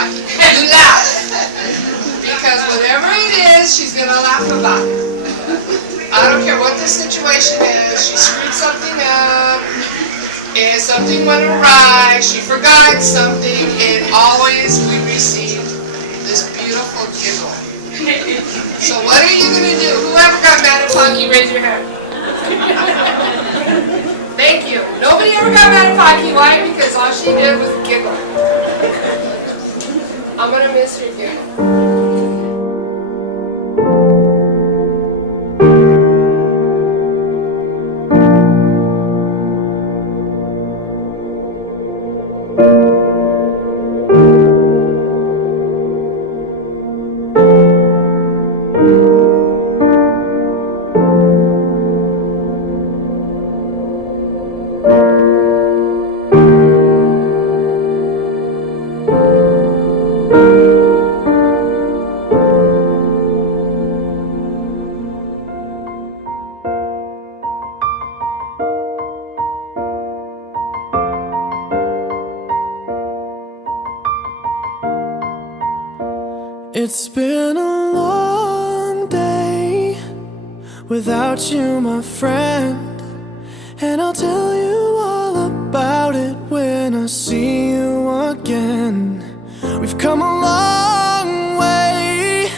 Fepaki. You laugh. Because whatever it is, she's going to laugh about it. I don't care what the situation is. She screwed something up. And something went awry. She forgot something. And always we receive this beautiful giggle. So what are you going to do? Whoever got mad at Fepaki, raise your hand. Thank you. Nobody ever got mad at Fepaki. Why? Because all she did was giggle. I'm going to miss her giggle. It's been a long day without you, my friend, and I'll tell you all about it when I see you again. We've come a long way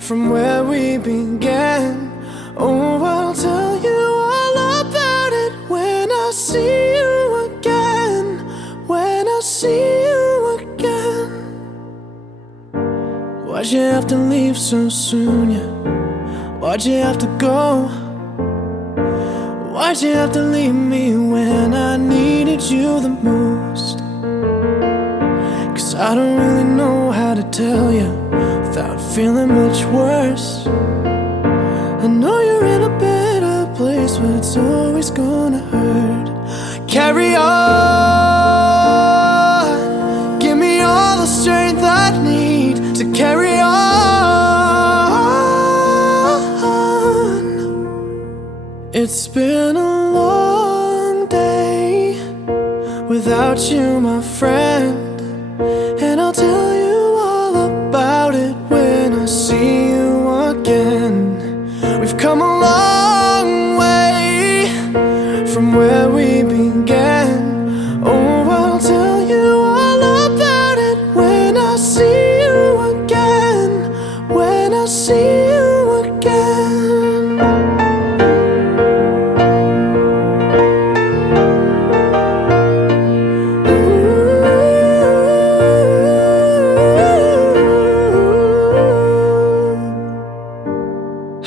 from where we began. Oh, I'll tell you all about it when I see you again. When I see you again. Why'd you have to leave so soon, yeah? Why'd you have to go? Why'd you have to leave me when I needed you the most? 'Cause I don't really know how to tell you without feeling much worse. I know you're in a better place, but it's always gonna hurt. Carry on. Give me all the strength I need to carry on. It's been a long day without you, my friend, and I'll tell you all about it when I see you again. We've come a long way from where we began. Oh, I'll tell you all about it when I see you again. When I see you again.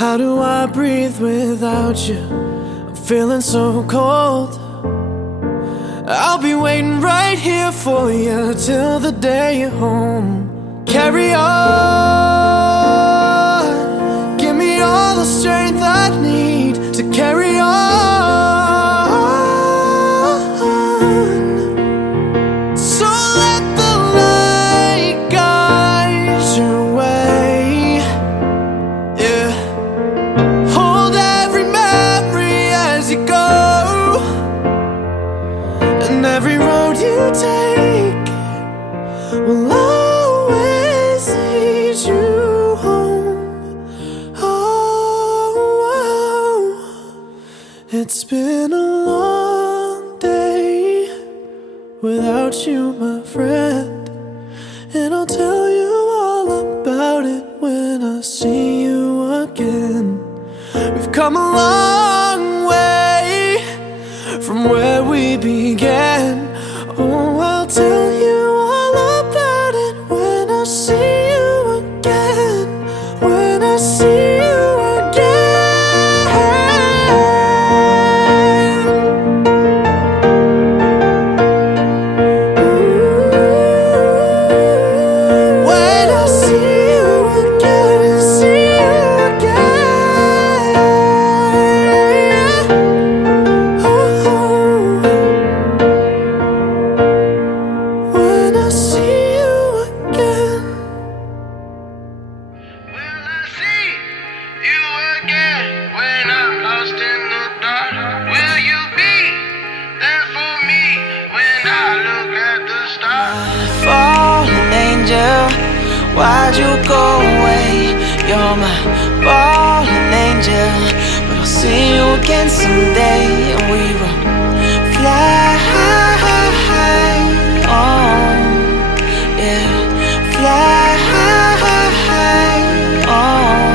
How do I breathe without you? I'm feeling so cold. I'll be waiting right here for you till the day you're home. Carry on. Give me all the strength I need to carry on. So let the light guide your way. Yeah. Hold every memory as you go, and every road you take will always lead you home. Oh, it's been a long day without you, my friend, and I'll tell you all about it when I see you again. We've come a long way from where we began. Oh, I'll tell you all about it when I see you again. When I see you when I see you again, see you again. Oh, why'd you go away? You're my fallen angel, but I'll see you again someday, and we will fly on, yeah, fly on.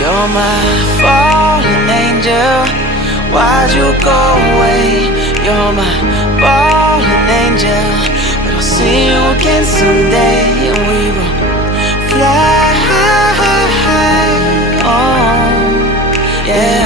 You're my fallen angel, why'd you go away? You're my fallen angel, but I'll see you again someday, and we will fly on, yeah.